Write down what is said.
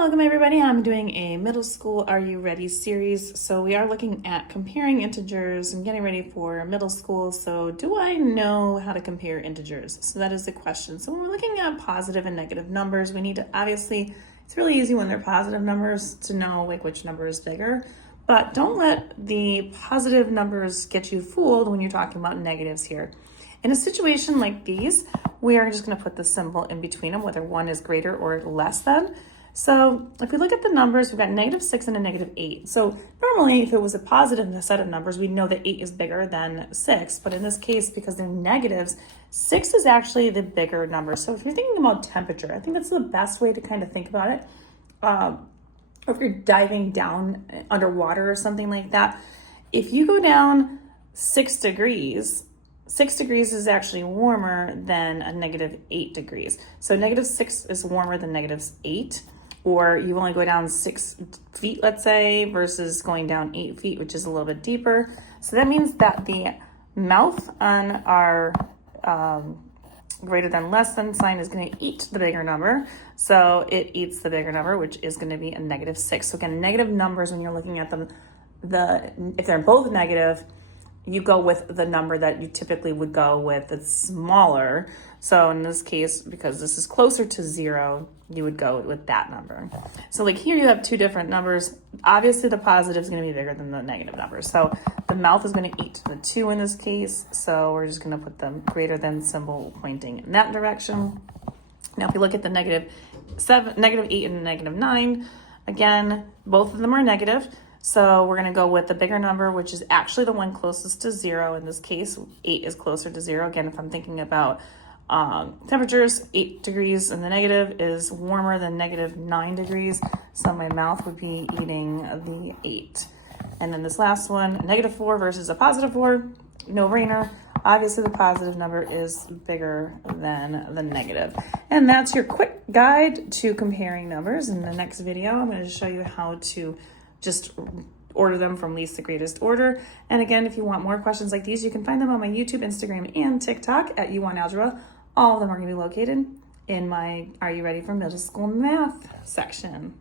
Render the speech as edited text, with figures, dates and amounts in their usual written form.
Welcome everybody. I'm doing a middle school Are You Ready series. So we are looking at comparing integers and getting ready for middle school. So do I know how to compare integers? So that is the question. So when we're looking at positive and negative numbers, we need to obviously, it's really easy when they're positive numbers to know like which number is bigger, but don't let the positive numbers get you fooled when you're talking about negatives here. In a situation like these, we are just going to put the symbol in between them, whether one is greater or less than. So if we look at the numbers, we've got -6 and a -8. So normally if it was a positive set of numbers, we'd know that 8 is bigger than 6. But in this case, because they're negatives, 6 is actually the bigger number. So if you're thinking about temperature, I think that's the best way to kind of think about it. Or if you're diving down underwater or something like that, if you go down 6 degrees, 6 degrees is actually warmer than a -8 degrees. So -6 is warmer than -8. Or you only go down 6 feet, let's say, versus going down 8 feet, which is a little bit deeper. So that means that the mouth on our greater than less than sign is going to eat the bigger number. So it eats the bigger number, which is going to be a -6. So again, negative numbers, when you're looking at them, if they're both negative, you go with the number that you typically would go with that's smaller. So in this case, because this is closer to 0, you would go with that number. So like here you have two different numbers. Obviously the positive is going to be bigger than the negative number. So the mouth is going to eat the 2 in this case. So we're just going to put the greater than symbol pointing in that direction. Now if you look at the -8 and -9, again, both of them are negative. So we're going to go with the bigger number, which is actually the one closest to 0. In this case, 8 is closer to 0. Again, if I'm thinking about temperatures, 8 degrees in the negative is warmer than -9 degrees. So my mouth would be eating the 8. And then this last one, -4 versus a +4, no-brainer. Obviously, the positive number is bigger than the negative. And that's your quick guide to comparing numbers. In the next video, I'm going to show you how to just order them from least to greatest order. And again, if you want more questions like these, you can find them on my YouTube, Instagram, and TikTok at YouWantAlgebra. All of them are going to be located in my Are You Ready for Middle School Math section.